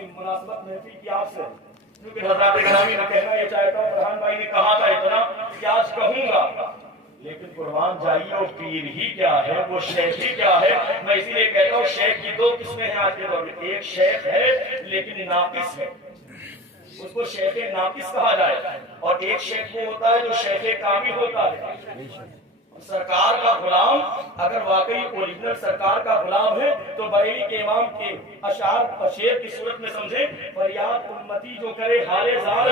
کی مناسبت محفل کی آپ سے، کیونکہ حضرات گرامی میں کہنا یہ چاہتا ہوں، فرحان بھائی نے کہا تھا اتنا کہ آج کہوں گا، لیکن قربان جائیے وہ پیر ہی کیا ہے، وہ شیخ ہی کیا ہے. میں اسی لیے کہتا ہوں شیخ کی دو قسمیں ہیں آج کے دور میں. ایک شیخ ہے لیکن ناقص ہے، اس کو شیخ ناقص کہا جائے، اور ایک شیخ وہ ہوتا ہے جو شیخ کامل ہوتا ہے. سرکار کا غلام اگر واقعی اوریجنل سرکار کا غلام ہے تو بریلی کے امام کے اشعار شعر کی صورت میں سمجھے، فریاد امتی جو کرے حال زار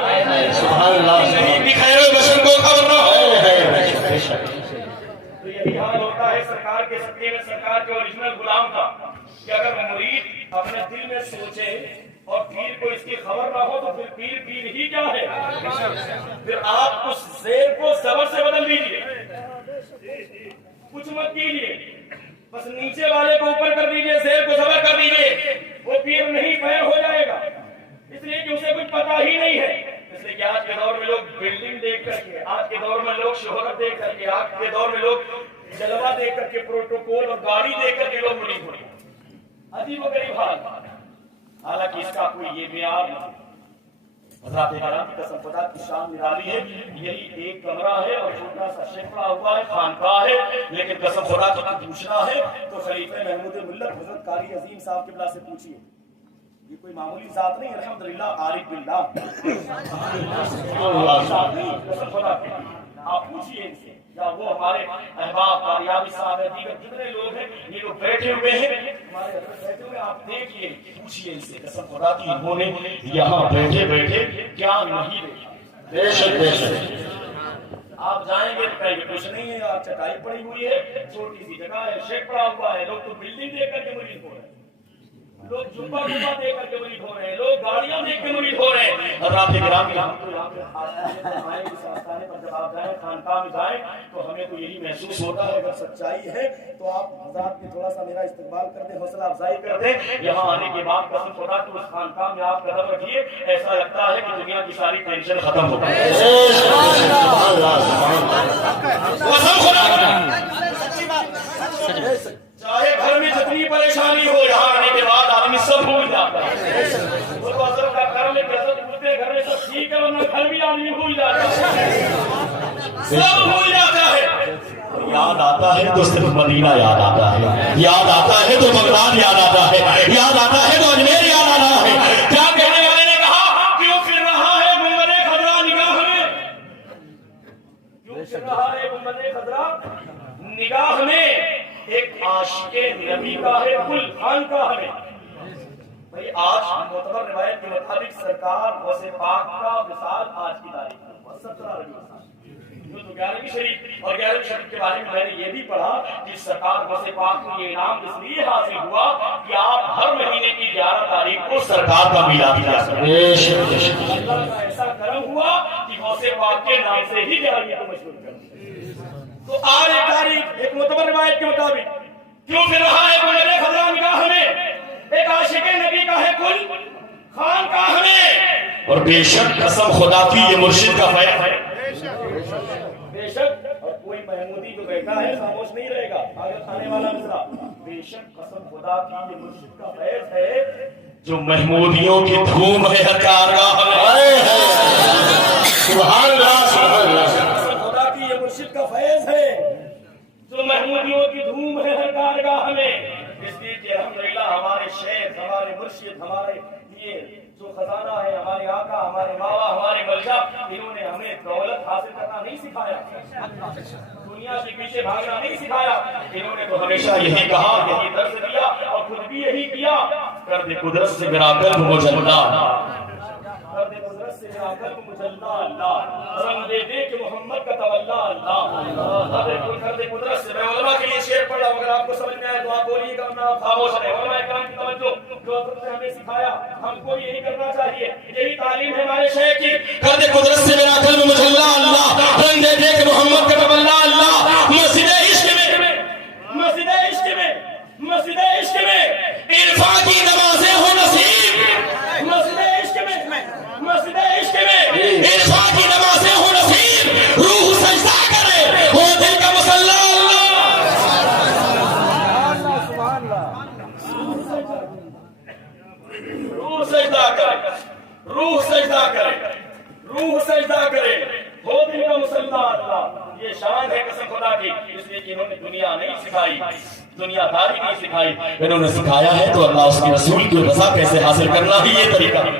سبحان اللہ نہیں دکھائے بشر کو خبر نہ ہو. تو یہی حال ہوتا ہے سرکار کے صدقے میں سرکار کے اوریجنل غلام کا، کہ اگر مرید اپنے دل میں سوچے اور پیر کو اس کی خبر نہ ہو تو پھر پیر پیر ہی کیا ہے. پھر آپ اس زیر کو زبر سے بدل دیجیے، کچھ مت کیجیے، بس نیچے والے کو اوپر کر دیجیے، زیر کو زبر کر دیجیے، وہ پیر نہیں پیر ہو جائے گا، اس لیے کہ اسے کچھ پتا ہی نہیں ہے. اس لیے کہ آج کے دور میں لوگ بلڈنگ دیکھ کر کے، آج کے دور میں لوگ شہرت دیکھ کر کے، آج کے دور میں لوگ جلوہ دیکھ کر کے، پروٹوکول اور گاڑی دیکھ کر کے لوگ مرید ہوتے ہیں. عجیب و غریب حال، حالانکہ اس کا کوئی یہ معیار نہیں. حضرات کرام کی قسم خدا کی شان نرالی ہے. یہی ایک کمرہ ہے اور چھوٹا سا شیخ پڑا ہوا ہے، خانقاہ ہے، لیکن قسم خدا کی پوچھنا ہے تو خلیفہ محمود ملت حضرت قاری عظیم صاحب قبلہ سے پوچھیے. یہ کوئی معمولی ذات نہیں، الحمدللہ عارف باللہ قسم خدا کی. آپ پوچھیے ان سے، یا وہ ہمارے احباب قاریابی صاحب ہیں، دیگر جتنے لوگ ہیں، یہ لوگ بیٹھے ہوئے ہیں، ہمارے حضرت بیٹھے ہوئے، آپ دیکھیے پوچھیے ان سے قسم خدا کی انہوں نے یہاں بیٹھے بیٹھے کیا نہیں دیکھا. بے شک بے شک آپ جائیں گے تو کہیں گے کچھ نہیں ہے، آپ چٹائی پڑی ہوئی ہے، چھوٹی سی جگہ ہے، شیک پڑا ہوا ہے. لوگ تو بلڈنگ دیکھ کر کے مرید ہو رہے ہیں، لوگ جمعہ جمعہ دیکھ کر کے مرید ہو رہے ہیں، لوگ گاڑیاں دیکھ کے مرید ہو رہے ہیں. حضرات گرامی ہم تو یہاں پہ آئے اس آستانے پر جب آپ جائیں، خانقاہ میں جائیں تو ہمیں تو یہی محسوس ہوتا ہے اگر سچائی ہے تو آپ حضرات نے تھوڑا سا میرا استقبال کر دیں، حوصلہ افزائی کر دیں. یہاں آنے کے بعد قسم خدا کہ اس خانقاہ میں آپ قدم رکھیے، ایسا لگتا ہے کہ دنیا کی ساری ٹینشن ختم ہو گئی. چاہے گھر میں جتنی پریشانی ہو، یہاں آنے کے بعد آدمی سب بھول جاتا ہے. وہ تو اثر کا گھر میں گھر میں سب ٹھیک ہے، ورنہ گھر بھی آدمی بھول جاتا ہے، سب بھول جاتا ہے. یاد آتا ہے تو صرف مدینہ یاد آتا ہے، یاد آتا ہے تو بغداد یاد آتا ہے، یاد آتا ہے تو اجمیر یاد آتا ہے. کیا کہنے والے نے کہا، کیوں پھر رہا ہے گنبد خضرا نگاہ میں، کیوں پھر رہا ہے گنبد خضرا نگاہ میں. ایک عاشق نبی کا ہے کل خان کا ہے. بھئی آج معتبر روایت کے مطابق سرکار غوث پاک کا وصال آج کی تاریخ میں 17 ربیع الاول، تو 11ویں شریف اور 11ویں شریف کے بارے میں نے یہ بھی پڑھا کہ سرکار غوث پاک کو یہ انعام اس لیے حاصل ہوا کہ آپ ہر مہینے کی 11 تاریخ کو سرکار کا میلاد مناتے ہیں. اللہ کا ایسا کرم ہوا کہ غوث پاک کے نام سے ہی 11ویں کو مشہور کر دیا. تو آج ایک تاریخ ایک معتبر روایت کے مطابق کیوں پھر رہا ہے گنبد خضرا نگاہ میں، ایک عاشق نبی کا ہے کل خان کا ہمیں. اور بے شک قسم خدا کی یہ مرشد کا فیض ہے، بے شک. اور کوئی محمودی جو بیٹھا ہے خاموش نہیں رہے گا. آگے آنے والا مصرع، بے شک قسم خدا کی یہ مرشد کا فیض ہے جو محمودیوں کی دھوم ہے ہر کارگاہ میں. سبحان اللہ سبحان اللہ. خدا کی یہ مرشد کا فیض ہے جو محمودیوں کی دھوم ہے ہر کارگاہ میں. اس لیے کہ الحمدللہ ہمارے شیخ، ہمارے مرشد، ہمارے یہ جو خزانہ ہے، ہمارے آقا، ہمارے ماوا، ہمارے ملجا، انہوں نے ہمیں دولت حاصل کرنا نہیں سکھایا، دنیا کے پیچھے بھاگنا نہیں سکھایا. انہوں نے تو ہمیشہ یہی کہا، یہی درس دیا اور خود بھی یہی کیا، کر دے قدرت سے میرا قلب مجلہ، کر دے قدرت سے میرا قلب مجلہ اللہ، رنگ دے دے کہ محمد کا تولا اللہ. کر دے قدرت سے. میں علماء کے لیے شعر پڑھ رہا ہوں، اگر آپ کو سمجھ میں آئے تو آپ بولیے گا، ورنہ آپ خاموش رہے. علماء کرام کی توجہ، جو حضرت نے ہمیں سکھایا ہم کو یہی کرنا چاہیے، یہی تعلیم ہے ہمارے شیخ کی. کر دے قدرت سے میرا قلب مجلہ اللہ، رنگ دے دے کہ محمد کا تولا اللہ. مسجد عشق میں، مسجد عشق میں، مسجد عشق میں عرفان کی نمازیں ہو نصیب. مسجد عشق میں، مسجد عشق میں عرفان کی نمازیں ہو نصیب. روح سجدہ کرے ہو دل کا مسلح اللہ. روح سجدہ روح سجدہ کرے، روح سجدہ کرے، ہو دل کا مسلح اللہ، یہ شان ہے قسم خدا کی، اس لیے کہ انہوں نے دنیا نہیں سکھائی، دنیا داری نہیں سکھائی، انہوں نے سکھایا ہے تو اللہ اس کے رسول کی رضا کیسے حاصل کرنا ہے یہ طریقہ ہے۔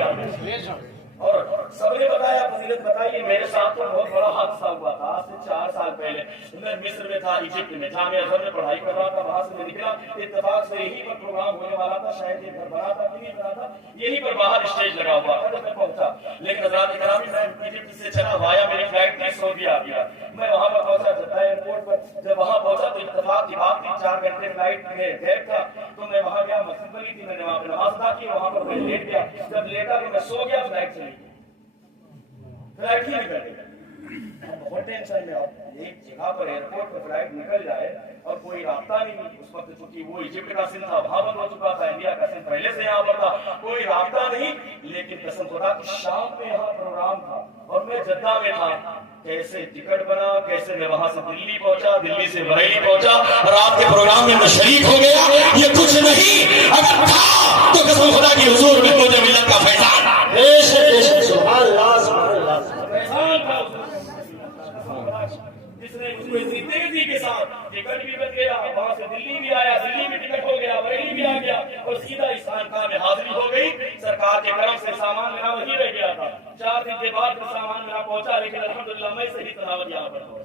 اور سب نے بتایا، فضیلت بتائی، میرے ساتھ تو بہت بڑا حادثہ ہوا تھا آج سے 4 سال پہلے۔ میں مصر میں تھا، ایجپٹ میں، جامعہ ازہر میں پڑھائی کر رہا تھا، وہاں سے میں نکلا، اتفاق سے یہیں پر پروگرام ہونے والا تھا، شاید یہ گھر بنا تھا کہ نہیں بنا تھا، یہیں پر باہر اسٹیج لگا ہوا تھا جب میں پہنچا، لیکن حضرات گرامی میں ایجپٹ سے چلا وایا میری فلائٹ تھی سعودی عربیہ، میں وہاں پر پہنچا جدہ ایئرپورٹ پر، جب وہاں پہنچا تو اتفاق کی بات تھی 4 گھنٹے فلائٹ میں گیپ تھا، تو میں وہاں گیا، مسجد بنی تھی، میں نے وہاں پہ نماز ادا کی، وہاں پر میں لیٹ گیا، جب لیٹا تو میں سو گیا، فلائٹ چلی گئی، فلائٹ ہی نکل گئی۔ بہت ٹینشن میں، اب ایک جگہ پر ایئرپورٹ پر فلائٹ نکل جائے اور کوئی رابطہ نہیں، اس وقت چونکہ وہ ایجپٹ کا سن تھا، وہاں بند ہو چکا تھا، انڈیا کا سن پہلے سے یہاں پر تھا، کوئی رابطہ نہیں، لیکن قسم خدا کی شام میں یہاں پروگرام تھا اور میں جدہ میں تھا، کیسے ٹکٹ بنا، کیسے میں وہاں سے دلی پہنچا، دلی سے بریلی پہنچا، رات کے پروگرام میں شریک ہو گیا، یہ کچھ نہیں، اگر تھا تو قسم خدا کی حضور میں مجھے ملت کا فیضان، سبحان اللہ سبحان اللہ، فیضان تھا جس نے مجھ کو زندگی کے ساتھ ٹکٹ بھی بن گیا، وہاں سے دلی بھی آیا، دلی بھی ٹکٹ ہو گیا، بریلی بھی آ گیا اور سیدھا اس خانقاہ میں حاضری ہو گئی۔ سرکار کے کرم سے سامان میرا وہی رہ گیا تھا، 4 دن کے بعد سامان میرا پہنچا، لیکن الحمدللہ میں صحیح تلاوت یہاں پر ہوں۔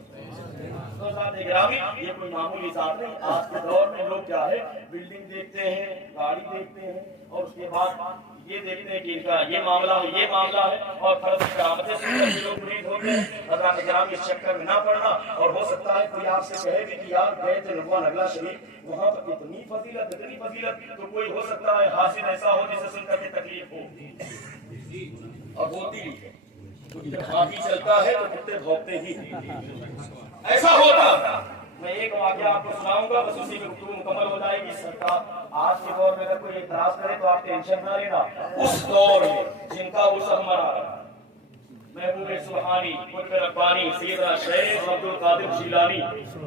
تو ذات گرامی، یہ کوئی معمولی ذات نہیں، آج کے دور میں لوگ کیا ہے، بلڈنگ دیکھتے ہیں، گاڑی دیکھتے ہیں اور اس کے بعد یہ دیکھتے ہیں کہ ان کا یہ معاملہ ہے، یہ معاملہ ہے، اور فرض کرامتیں سن کر لوگ مرید ہوتے ہیں۔ حضرات کرام اس چکر میں نہ پڑنا، اور ہو سکتا ہے کوئی آپ سے کہے بھی کہ یار گئے تھے نبوہ نگلا شریف، وہاں پر اتنی فضیلت، تو کوئی ہو سکتا ہے حاصل ایسا ہو جسے سن کر کے تکلیف ہو، اور ہوتی بھی ہے، جب باقی چلتا ہے تو کتے بھونکتے ہی ایسا ہوتا۔ میں ایک واقعہ آپ کو سناؤں گا، بس اسی میں گفتگو مکمل ہو جائے گی۔ سرکار آج کے دور میں اگر کوئی اعتراض کرے تو آپ ٹینشن نہ لینا، اس دور میں جن کا عرصہ ہمارا محبوب سبحانی، قطب ربانی، سیدنا شیخ عبد القادر جیلانی،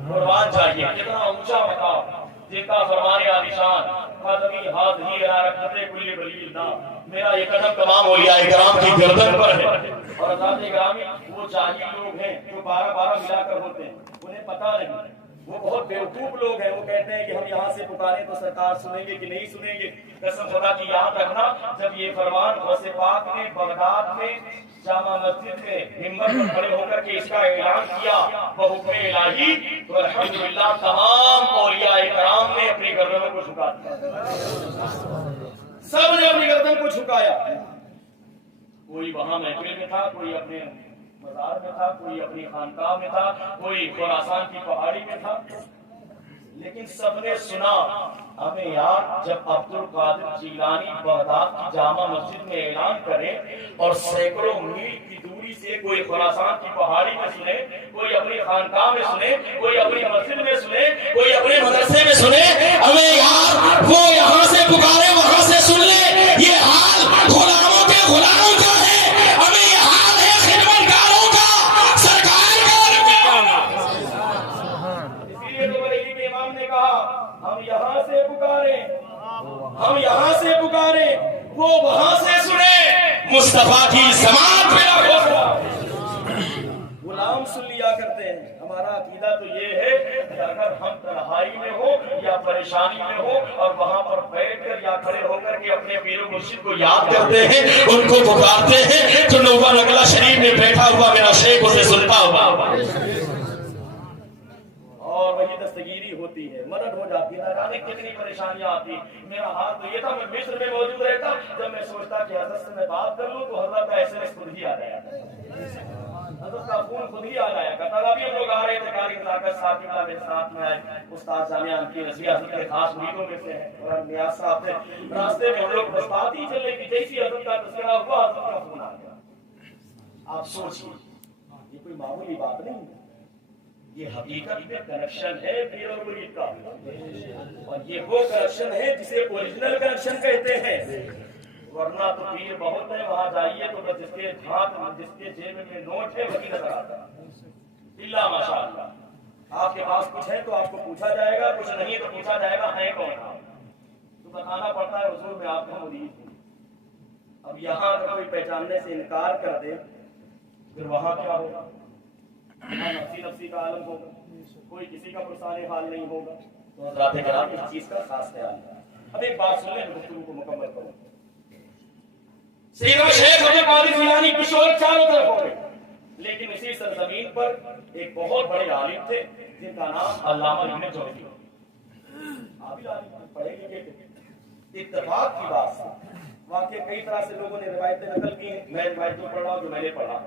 قربان چاہیے، کتنا اونچا مقام، جن کا فرمان عالیشان، قدمی حاضری الی رکعت کل بلیل نا، میرا یہ قدم تمام اولیاء کرام کی گردن پر ہے۔ اور حضرات گرامی، وہ جاہل لوگ ہیں جو 12 ملا کر ہوتے ہیں، انہیں پتہ نہیں، وہ بہت بیوقوف لوگ ہیں، وہ کہتے ہیں کہ ہم یہاں سے پکاریں تو سرکار سنیں گے کہ نہیں سنیں گے۔ قسم خدا کی یاد رکھنا، جب یہ فرمان غوث پاک نے بغداد میں جامع مسجد میں منبر پر کھڑے ہو کر کے اس کا اعلان کیا بحکم الہی، تو الحمدللہ تمام اولیاء کرام نے اپنی گردنوں کو جھکا دیا، سب نے اپنی گردن کو جھکایا۔ کوئی وہاں محفل میں تھا، کوئی اپنے مزار میں تھا، کوئی اپنی خانقاہ میں تھا، کوئی خراسان کی پہاڑی میں تھا، لیکن سب نے سنا۔ ہمیں یاد جب عبد القادر جیلانی بغداد کی جامع مسجد میں اعلان کرے اور سینکڑوں میل کی دوری سے کوئی خراسان کی پہاڑی میں سنے، کوئی اپنی خانقاہ میں سنے، کوئی اپنی مسجد میں سنے، کوئی اپنے مدرسے میں سنے، ہمیں یاد وہ یہاں سے پکارے وہاں سے سن لے، یہ حال غلاموں کے غلاموں کا ہے، ہمیں یہ حال ہے خدمتگاروں کا، سرکار کا۔ اسی لیے تو بریلی کے امام نے کہا ہم یہاں سے پکاریں، ہم یہاں سے پکاریں، وہ وہاں سے سنے، مصطفیٰ کی سماعت میں نہ ہوگا۔ غلام سن لیا کرتے ہیں۔ ہمارا عقیدہ تو یہ ہے کہ اگر ہم تنہائی میں ہو یا پریشانی میں ہو اور وہاں پر بیٹھ کر یا کھڑے ہو کر کے اپنے پیر و مرشد کو یاد کرتے ہیں، ان کو پکارتے ہیں، تو نبوہ نگلا شریف میں بیٹھا ہوا میرا شیخ اسے سنتا ہوا، اور وہی دستگیری ہوتی ہے، مدد ہو جاتی ہے۔ نہ جانے کتنی پریشانیاں آتی۔ میرا حال تو یہ تھا، میں مصر میں موجود رہتا، جب میں سوچتا کہ حضرت سے میں بات کر لوں تو حضرت کا ایسے خود ہی آ جایا، حضرت کا فون خود ہی آ جایا کرتا تھا۔ ابھی ہم لوگ آ رہے تھے، قاری نزاکت صاحب کی میرے ساتھ میں آئے، استاد جامعہ کی رضویہ حضرت کے خاص مریدوں میں سے ہیں، اور نیاز صاحب تھے۔ راستے میں ہم لوگ بس بات ہی چل رہی تھی، جیسی حضرت کا تذکرہ ہوا حضرت کا فون آ گیا۔ آپ سوچیے، یہ کوئی معمولی بات نہیں ہے، یہ حقیقت میں کنیکشن ہے پیر اور مرید کا، اور یہ وہ کنیکشن ہے جسے اوریجنل کنیکشن کہتے ہیں۔ ورنہ تو پیر بہت ہے، وہاں جائیے تو بس جس کے ہاتھ جس کے جیب میں نوٹ ہے وہی نظر آتا ہے، الا ماشاء اللہ۔ آپ کے پاس کچھ ہے تو آپ کو پوچھا جائے گا، کچھ نہیں تو پوچھا جائے گا ہے کون آپ، تو بتانا پڑتا ہے حضور میں آپ کا مرید ہوں۔ اب یہاں اگر کوئی پہچاننے سے انکار کر دے پھر وہاں کیا ہوگا؟ وہاں نفسی نفسی کا عالم ہوگا، کوئی کسی کا پرسان حال نہیں ہوگا. تو حضرات کرام اس چیز کا خاص خیال ہے. اب ایک بات سن لیں، گفتگو کو مکمل کروں. سیدنا شیخ عبد القادر جیلانی کی شہرت چاروں طرف ہو گئی، لیکن اسی سرزمین پر ایک بہت بڑے عالم تھے جن کا نام علامہ ابن جوزی. آپ بھی عالم پڑھے لکھے تھے. اتفاق کی بات ہے، واقعی کئی طرح سے لوگوں نے روایتیں نقل کی ہیں، میں روایتوں پڑھ رہا ہوں جو میں نے پڑھا.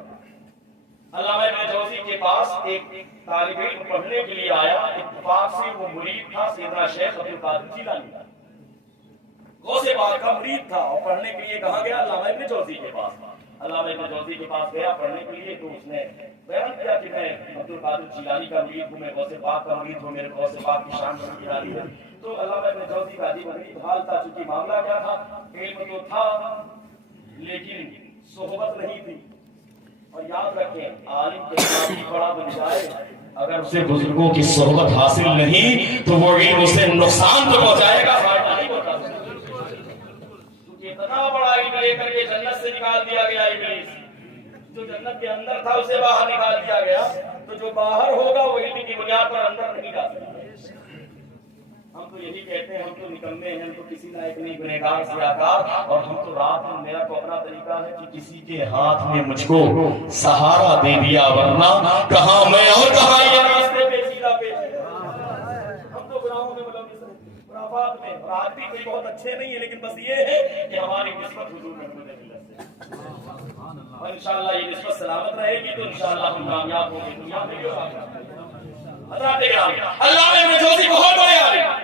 علامہ ابن جوزی کے پاس ایک طالب علم پڑھنے کے لیے آیا. اتفاق سے وہ مرید تھا سیدنا شیخ عبد القادر جیلانی کا، غوث پاک کا مرید تھا، اور پڑھنے کے لیے کہاں گیا؟ علامہ ابن جوزی کے پاس. علامہ ابن جوزی کے پاس گیا پڑھنے کے لیے. تو اس نے بیان کیا کہ میں عبد القادر جیلانی کا مرید ہوں، میں غوث پاک کا مرید ہوں، میرے غوث پاک کی شان بڑی نرالی ہے. تو علامہ ابن جوزی کا عجیب غریب حال تھا، چونکہ معاملہ کیا تھا؟ علم تو تھا لیکن صحبت نہیں تھی. اور یاد رکھیں، عالم کے کافی بڑا بن جائے اگر اسے بزرگوں کی صحبت حاصل نہیں تو وہ علم اسے نقصان تو پہنچائے گا، فائدہ نہیں پہنچا. کیونکہ اتنا بڑا علم لے کر کے جنت سے نکال دیا گیا ابلیس. جو جنت کے اندر تھا اسے باہر نکال دیا گیا. تو جو باہر ہوگا وہ علم کی بنیاد پر اندر نہیں جا سکتا. ہم تو یہی کہتے ہیں ہم تو نکمے ہیں، ہم تو کسی نہ ایک نہیں گنہگار سیاکار، اور ہم تو رات میں، میرا تو اپنا طریقہ ہے کہ کسی کے ہاتھ نے مجھ کو سہارا دے دیا، ورنہ کہاں میں اور کہاں یہ راستے پہ سیدھا پیش. ہم تو گناہوں میں ملوث ہیں، خرافات میں، اور آج بھی کوئی بہت اچھے نہیں ہے، لیکن بس یہ ہے کہ ہماری نسبت حضور محمد ملت سے، اور انشاءاللہ یہ نسبت سلامت رہے گی تو انشاءاللہ ہم کامیاب ہوں گے دنیا میں بھی اور آخرت میں. حضرات کرام، علامہ ابن جوزی بہت بڑے عالم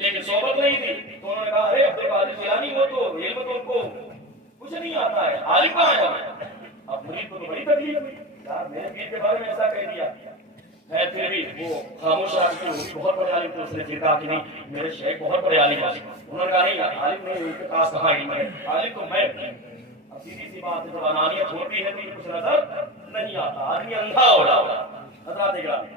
لیکن صحبت نہیں تھی. تو انہوں نے کہا ارے عبد القادر جیلانی وہ تو علم تو ان کو کچھ نہیں آتا ہے، عالم کہاں ہے؟ اب مرید کو تو بڑی تکلیف ہوئی، یار میرے پیر کے بارے میں ایسا کہہ دیا ہے. پھر بھی وہ خاموش رہا کہ وہ بہت بڑے عالم تھے. اس نے پھر کہا کہ نہیں میرے شیخ بہت بڑے عالم ہیں. انہوں نے کہا نہیں عالم نہیں، ان کے پاس کہاں علم ہے، عالم تو میں. اب سیدھی سی بات ہے، جب انانیت ہوتی ہے تو کچھ نظر نہیں آتا، آدمی اندھا ہو رہا. حضرات گرامی،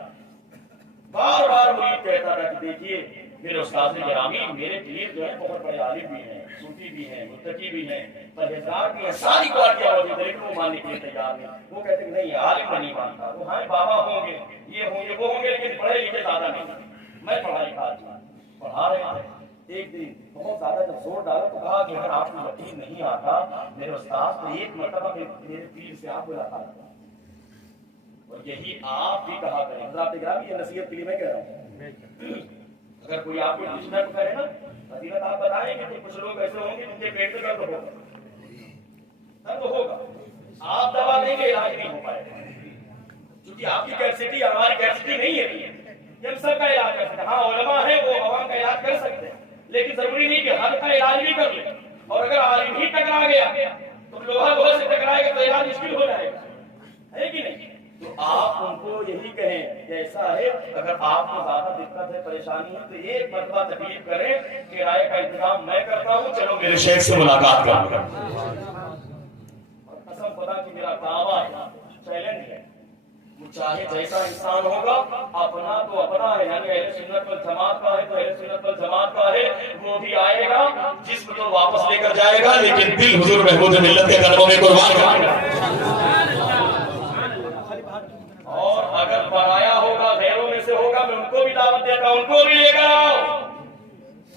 بار بار مرید کہتا تھا کہ دیکھیے میرے استاد گرامی، میرے پیر جو ہیں بہت بڑے عالم بھی ہیں، صوفی بھی ہیں، متقی بھی ہیں، پرہیزگار بھی ہیں، ساری کوالٹیاں ہوتی ہیں، لیکن وہ ماننے کے لیے تیار نہیں. وہ کہتے ہیں نہیں عالم نہیں مانتا. وہ ہاں بابا ہوں گے، یہ ہوں گے، وہ ہوں گے، لیکن پڑھے لکھے زیادہ نہیں. میں پڑھا لکھا آدمی، پڑھا رہے ہیں. ایک دن بہت زیادہ جب زور ڈالا تو کہا کہ اگر آپ کو یقین نہیں آتا میرے استاد نے ایک مرتبہ میرے پیر سے آپ ملاقات کرا، اور یہی آپ بھی کہا کریں. حضرات گرامی، یہ نصیحت کے لیے میں کہہ رہا ہوں. اگر کوئی آپ کو ڈسٹرب کرے نا، فضیلت آپ بتائیں گے کہ کچھ لوگ ایسے ہوں گے جن کے پیٹ میں درد ہوگا، درد ہوگا، آپ دوا دیں گے علاج نہیں ہو پائے گا. کیونکہ آپ کی کیپیسٹی ہماری کیپیسٹی نہیں ہے کہ ہم سب کا علاج کر سکتے ہیں. ہاں علماء ہیں وہ عوام کا علاج کر سکتے ہیں، لیکن ضروری نہیں کہ ہر کا علاج بھی کر لیں. اور اگر عالم ہی ٹکرا گیا تو لوہا لوہے سے ٹکرائے گا تو علاج مشکل ہو جائے گا، ہے کہ نہیں؟ تو آپ ان کو یہی کہیں کہ ایسا ہے اگر آپ کو زیادہ دقت ہے، پریشانی ہے، تو ایک مرتبہ تکلیف کریں، کرائے کا انتظام میں کرتا ہوں، چلو میرے شیخ سے ملاقات کروں. اور قسم خدا کی میرا دعویٰ ہے، چیلنج ہے، وہ چاہے جیسا انسان ہوگا، اپنا تو اپنا ہے، یعنی اہل سنت والجماعت کا ہے تو اہل سنت والجماعت کا ہے، وہ بھی آئے گا، جسم تو واپس لے کر جائے گا لیکن دل حضور محمود ملت کے قدموں میں قربان کرے گا. اور اگر پرایا ہوگا، غیروں میں سے ہوگا، میں ان کو بھی دعوت دیتا ہوں، ان کو بھی لے کر آؤ.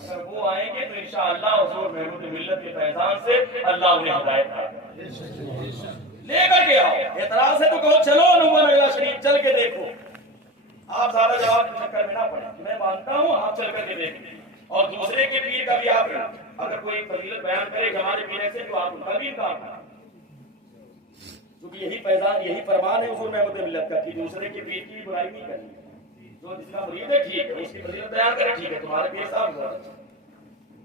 اگر وہ آئیں گے تو انشاءاللہ حضور محمود ملت کے فیضان سے اللہ انہیں ہدایت کرے گا. لے کر کے آؤ. اعتراض ہے تو کہو چلو نور نگلا شریف چل کے دیکھو. آپ زیادہ جواب کے چکر میں نہ پڑیں، میں مانتا ہوں آپ چل کر کے دیکھیں. اور دوسرے کے پیر کا بھی آپ اگر کوئی فضیلت بیان کرے کہ ہمارے پیر سے تو آپ ان کا بھی انکار کریں، کیونکہ یہی فیضان، یہی فرمان ہے حضور محمود ملت کا کہ دوسرے کے پیر کی برائی نہیں کرنی. جو جس کا مرید ہے ٹھیک ہے، اس کی فضیلت بیان کرے ٹھیک ہے، تمہارے پیر صاحب بہت اچھا،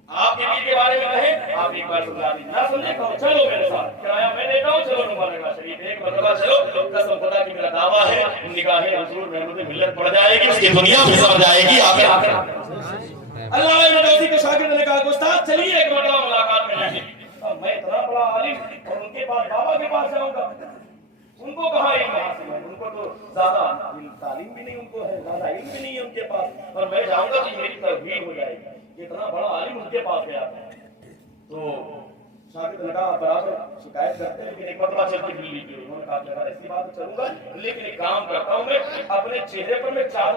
آپ کے پیر کے بارے میں کہیں آپ ایک بار سمجھا دیں، نہ سمجھے کہو چلو میرے ساتھ، کرایہ میں دیتا ہوں، چلو نور نگلا شریف ایک مرتبہ چلو. قسم خدا کی میرا دعویٰ ہے نگاہیں حضور محمود ملت پڑ جائے گی، اس کی دنیا بھی سمجھ جائے گی. اللہ ابن جوزی کے شاگرد نے کہا کہ استاد چلیے ایک مرتبہ ملاقات میں لیں. میں اتنا بڑا عالم اور ان کے پاس بابا کے پاس جاؤں گا، ان کو کہاں علم حاصل ہے، ان کو تو زیادہ تعلیم بھی نہیں، ان کو ہے زیادہ علم بھی نہیں ہے ان کے پاس، اور میں جاؤں گا کہ میری توہین ہو جائے گی. اتنا بڑا عالم ان کے پاس گیا. تو شاگرد نے کہا برابر شکایت کرتے ہیں لیکن ایک مرتبہ چلتی بلی کی انہوں نے کہا کہ اگر ایسی بات چلوں گا لیکن ایک کام کرتا ہوں میں اپنے چہرے پر میں چادر